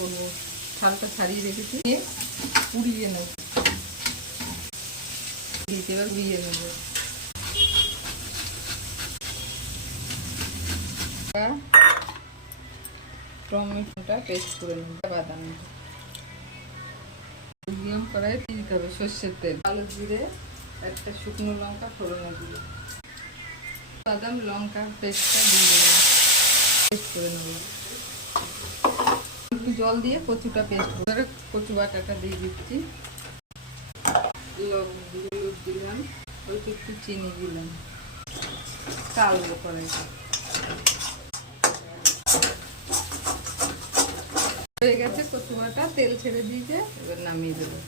করবো, ছালটা ছাড়িয়ে রেখেছি, পুড়িয়ে নেব, এবার গুঁড়িয়ে নেব। টমেটোটা পেস্ট করে নেব, বাদাম মিডিয়াম কড়াই দিতে হবে সর্ষের তেল, কালো জিরে, একটা শুকনো লঙ্কা ফোড়নে দিয়ে বাদাম লঙ্কা পেস্টটা দিয়ে দেবো, পেস্ট করে নেব। একটু জল দিয়ে কচুটা পেস্ট করে কচু বাটাটা দিয়ে দিচ্ছি, হলুদ দিলাম, অল্প একটু চিনি দিলাম, চালবো কড়াইটা। হয়ে গেছে কচু বাটা, তেল ছেড়ে দিয়েছে, এবার নামিয়ে দেবো।